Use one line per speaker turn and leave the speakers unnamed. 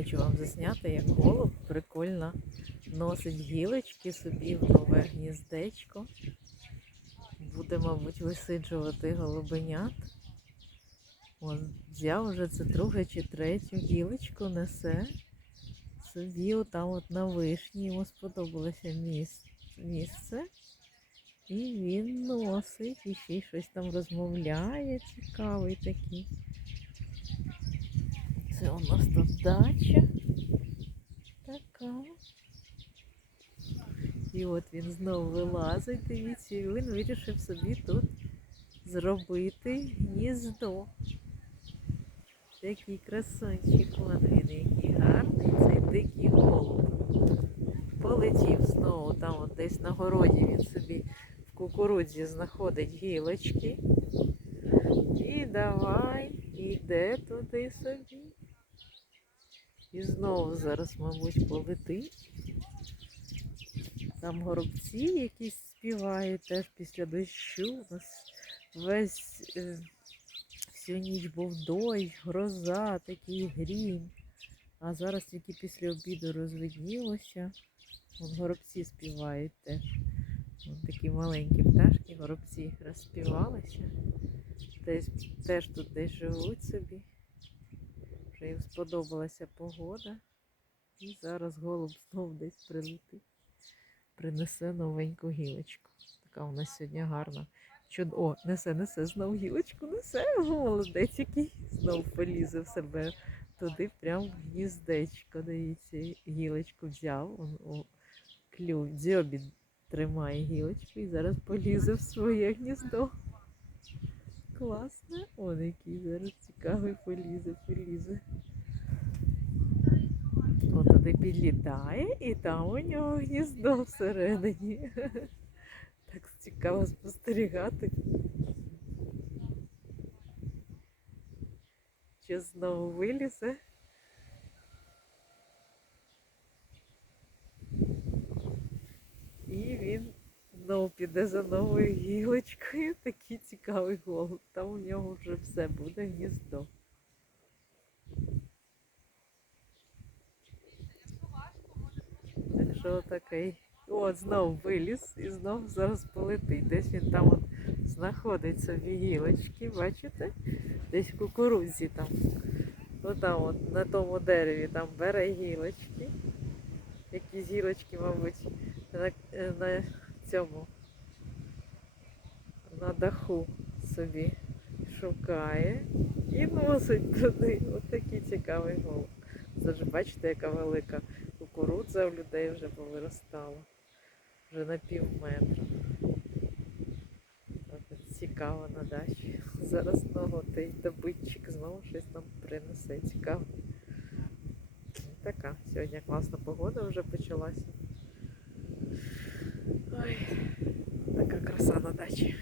Хочу вам засняти, як голуб прикольно носить гілочки собі в нове гніздечко. Буде, мабуть, висиджувати голубенят. От, взяв вже це друге чи третю гілочку несе собі отам от на вишні. Йому сподобалося місце. І він носить і ще щось там розмовляє цікавий такий. Це у нас тут дача. Така. І от він знову вилазить, дивіться, і він вирішив собі тут зробити гніздо. Такий красунчик, вон він який гарний, цей дикий голуб. Полетів знову, там от десь на городі він собі в кукурудзі знаходить гілочки. І давай, іде туди собі. І знову зараз, мабуть, полетить. Там горобці якісь співають теж після дощу. У нас весь е, всю ніч був дощ, гроза, такий грім. А зараз тільки після обіду розвиднілося. Вон горобці співають теж. Вон такі маленькі пташки, горобці розспівалися. Десь теж тут десь живуть собі. Їм сподобалася погода. І зараз голуб знов десь прилетить. Принесе новеньку гілочку. Така у нас сьогодні гарна. Чуд... О, несе, несе знову гілочку, несе. Молодець який. Знов полізе в себе туди, прямо в гніздечко. Дивіться, гілочку взяв. Он, о, клюв, дзьобі тримає гілочку і зараз полізе в своє гніздо. Класне. Он який зараз цікавий полізе, полізе. Підлітає, і там у нього гніздо всередині. Так цікаво спостерігати. Чи знову вилізе? І він знову піде за новою гілочкою. Такий цікавий голуб. Там у нього вже все буде гніздо. Що такий. От знов виліз і знов зараз полетить. Десь він там от знаходить собі гілочки, бачите? Десь в кукурудзі там. Отам от на тому дереві там бере гілочки. Якісь гілочки, мабуть, на, на цьому на даху собі шукає і носить туди. Ось такий цікавий голуб. Це ж бачите, яка велика кукурудза у людей вже повиростала. Вже на пів метра. Цікаво на дачі. Зараз знову той добитчик знову щось нам принесе. Цікаво. Така сьогодні класна погода вже почалася. Ой, така краса на дачі.